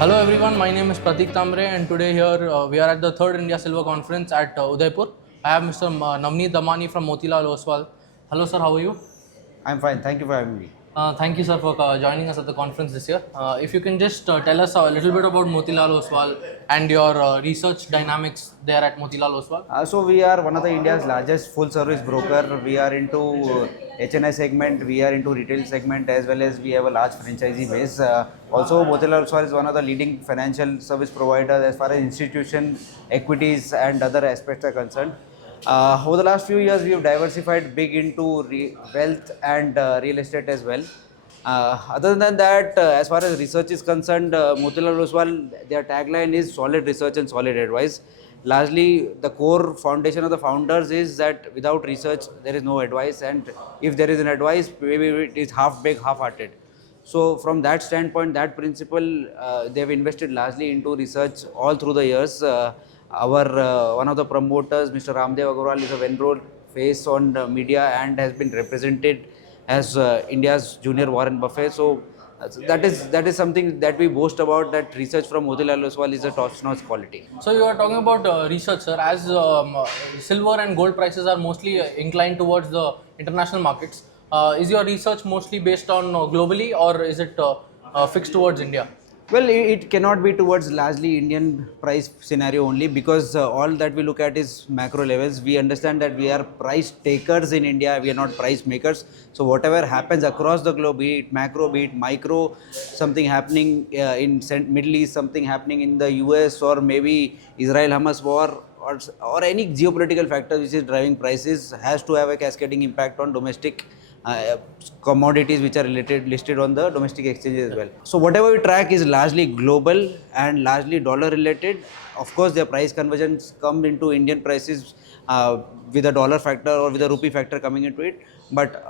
Hello everyone, my name is Pratik Tambre and today here we are at the 3rd India Silver Conference at Udaipur. I have Mr. Navneet Damani from Motilal Oswal. Hello sir, how are you? I'm fine. Thank you for having me. Thank you sir for joining us at the conference this year. If you can just tell us a little bit about Motilal Oswal and your research dynamics there at Motilal Oswal. So we are one of the India's largest full service broker. We are into HNI segment, we are into retail segment, as well as we have a large franchisee base. Also, Motilal Oswal is one of the leading financial service providers as far as institution, equities and other aspects are concerned. Over the last few years, we have diversified big into wealth and real estate as well. Other than that, as far as research is concerned, Motilal Oswal, their tagline is solid research and solid advice. Largely, the core foundation of the founders is that without research, there is no advice, and if there is an advice, maybe it is half baked, half hearted. So, from that standpoint, that principle, they have invested largely into research all through the years. Our one of the promoters, Mr. Ramdev Agarwal, is a well-known face on the media and has been represented as India's junior Warren Buffett. So that is something that we boast about. That research from Motilal Oswal is a top-notch quality. So you are talking about research, sir. As silver and gold prices are mostly inclined towards the international markets, is your research mostly based on globally, or is it fixed towards India? Well, it cannot be towards largely Indian price scenario only, because all that we look at is macro levels. We understand that we are price takers in India, we are not price makers. So whatever happens across the globe, be it macro, be it micro, something happening in Middle East, something happening in the US, or maybe Israel-Hamas war, or any geopolitical factor which is driving prices, has to have a cascading impact on domestic commodities which are listed on the domestic exchanges as well. So whatever we track is largely global and largely dollar related. Of course, their price conversions come into Indian prices with a dollar factor or with a rupee factor coming into it. But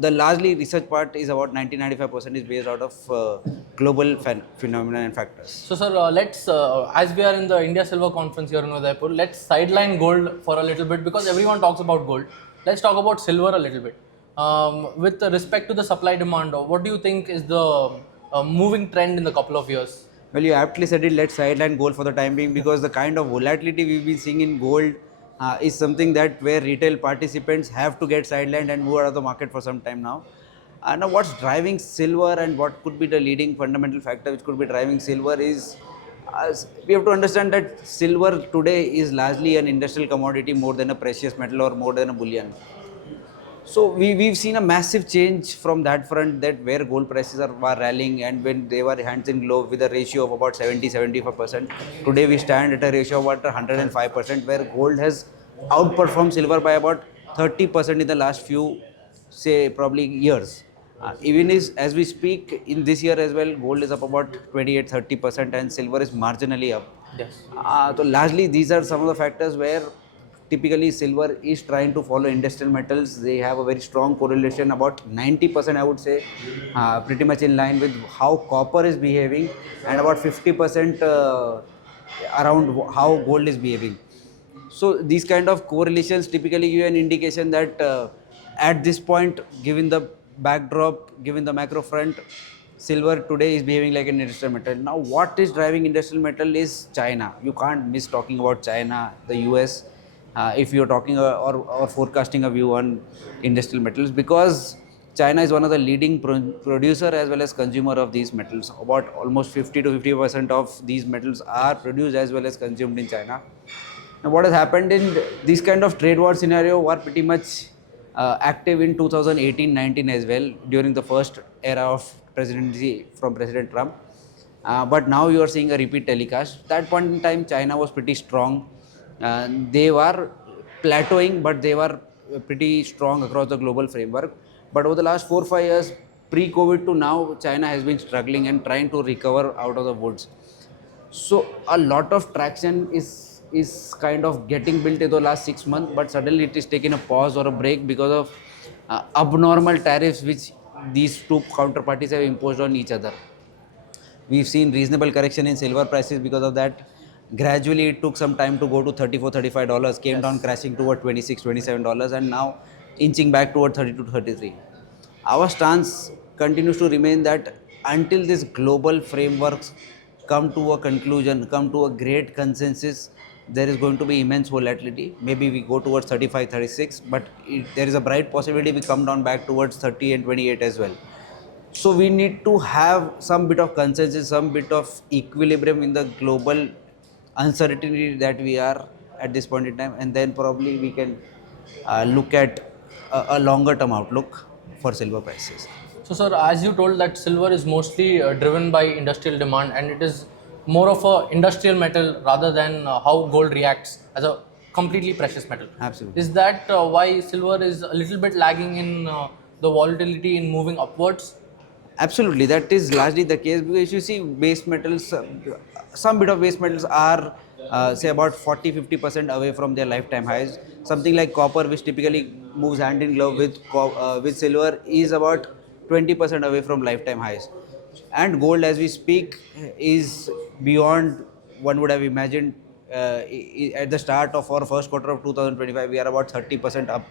the largely research part is about 90-95% is based out of global phenomena and factors. So, sir, let's, as we are in the India Silver Conference here in Udaipur, let's sideline gold for a little bit because everyone talks about gold. Let's talk about silver a little bit. With respect to the supply demand, what do you think is the moving trend in the couple of years? Well, you aptly said it. Let's sideline gold for the time being, because the kind of volatility we've been seeing in gold is something that where retail participants have to get sidelined and move out of the market for some time now. Now, what's driving silver and what could be the leading fundamental factor which could be driving silver is we have to understand that silver today is largely an industrial commodity more than a precious metal or more than a bullion. So we've seen a massive change from that front, that where gold prices were rallying and when they were hands in glove with a ratio of about 70-75%. Today we stand at a ratio of about 105%, where gold has outperformed silver by about 30% in the last few, say, probably years. Even as we speak in this year as well, gold is up about 28-30% and silver is marginally up. Yes. So largely these are some of the factors where typically silver is trying to follow industrial metals. They have a very strong correlation, about 90% I would say, pretty much in line with how copper is behaving, and about 50% around how gold is behaving. So these kind of correlations typically give an indication that at this point, given the backdrop, given the macro front, silver today is behaving like an industrial metal. Now what is driving industrial metal is China. You can't miss talking about China, the US, if you're talking or forecasting a view on industrial metals, because China is one of the leading producer as well as consumer of these metals. About almost 50-50% of these metals are produced as well as consumed in China. Now what has happened in this kind of trade war scenario were pretty much active in 2018-19 as well, during the first era of presidency from President Trump. But now you are seeing a repeat telecast. That point in time, China was pretty strong. They were plateauing, but they were pretty strong across the global framework. But over the last 4-5 years, pre-COVID to now, China has been struggling and trying to recover out of the woods. So a lot of traction is kind of getting built in the last 6 months, but suddenly it is taking a pause or a break because of abnormal tariffs which these two counterparties have imposed on each other. We've seen reasonable correction in silver prices because of that. Gradually, it took some time to go to $34-$35, came down crashing toward $26-$27, and now inching back toward 32-33. Our stance continues to remain that until this global frameworks come to a conclusion, come to a great consensus, there is going to be immense volatility. Maybe we go towards 35, 36, but there is a bright possibility we come down back towards 30 and 28 as well. So we need to have some bit of consensus, some bit of equilibrium in the global uncertainty that we are at this point in time, and then probably we can look at a longer term outlook for silver prices. So, sir, as you told that silver is mostly driven by industrial demand, and it is more of a industrial metal rather than how gold reacts as a completely precious metal. Absolutely. Is that why silver is a little bit lagging in the volatility in moving upwards? Absolutely, that is largely the case because you see base metals, some bit of base metals are say about 40-50% away from their lifetime highs. Something like copper, which typically moves hand in glove with silver, is about 20% away from lifetime highs. And gold, as we speak, is beyond one would have imagined. At the start of our first quarter of 2025, we are about 30% up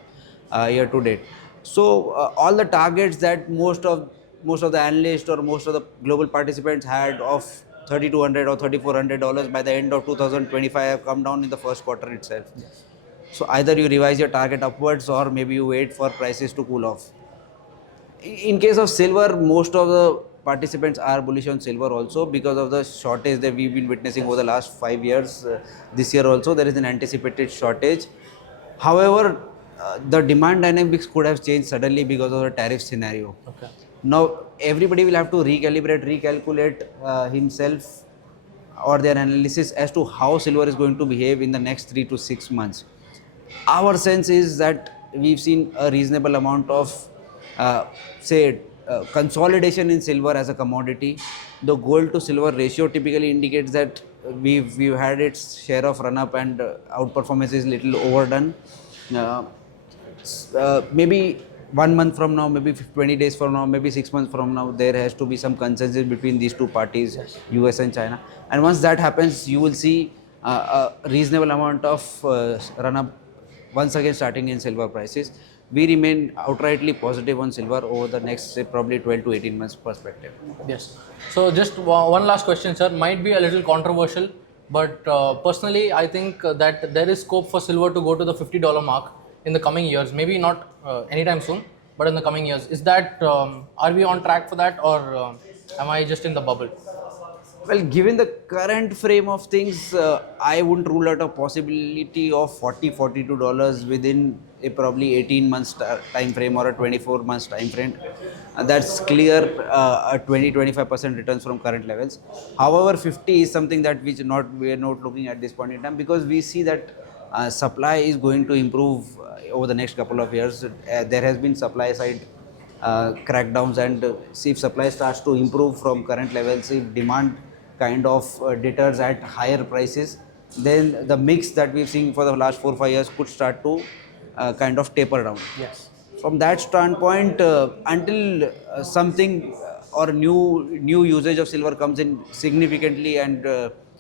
year to date. So all the targets that most of the analysts or most of the global participants had of $3,200 or $3,400 by the end of 2025 have come down in the first quarter itself. So either you revise your target upwards or maybe you wait for prices to cool off. In case of silver, most of the participants are bullish on silver also because of the shortage that we've been witnessing over the last 5 years. This year also there is an anticipated shortage. However, the demand dynamics could have changed suddenly because of the tariff scenario. Okay. Now everybody will have to recalculate himself or their analysis as to how silver is going to behave in the next 3 to 6 months. Our sense is that we've seen a reasonable amount of consolidation in silver as a commodity. The gold to silver ratio typically indicates that we've had its share of run up and outperformance is little overdone. Maybe 1 month from now, maybe 20 days from now, maybe 6 months from now, there has to be some consensus between these two parties, US and China. And once that happens, you will see a reasonable amount of run up once again starting in silver prices. We remain outrightly positive on silver over the next, say, probably 12 to 18 months perspective. Yes. So just one last question, sir. Might be a little controversial, but personally, I think that there is scope for silver to go to the $50 mark in the coming years. Maybe not anytime soon, but in the coming years. Is that are we on track for that, or am I just in the bubble? Well, given the current frame of things, I wouldn't rule out a possibility of $42 within a probably 18 months time frame or a 24 months time frame. That's clear, a 20-25% returns from current levels. However, 50 is something that we are not looking at this point in time because we see that supply is going to improve over the next couple of years. There has been supply side crackdowns, and see if supply starts to improve from current levels, if demand kind of deters at higher prices, then the mix that we've seen for the last 4-5 years could start to kind of taper down. Yes. From that standpoint, until something or new usage of silver comes in significantly and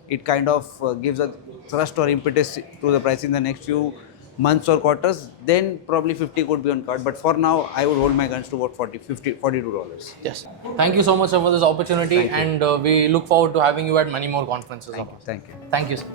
it kind of gives a thrust or impetus to the price in the next few months or quarters, then probably 50 could be on card. But for now, I would hold my guns to about $42. Yes. Thank you so much, sir, for this opportunity, and we look forward to having you at many more conferences. Thank you. Thank you, sir.